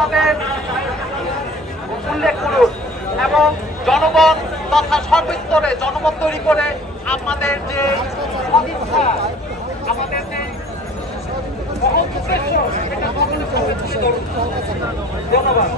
আপনাদের উল্লেখ করুন এবং জনগণ তথা সর্বস্তরে জনমত তৈরি করে আমাদের যে সদিচ্ছা, আমাদের যে মহৎ উদ্দেশ্য সেটা কখনো তুলে ধরুন। ধন্যবাদ।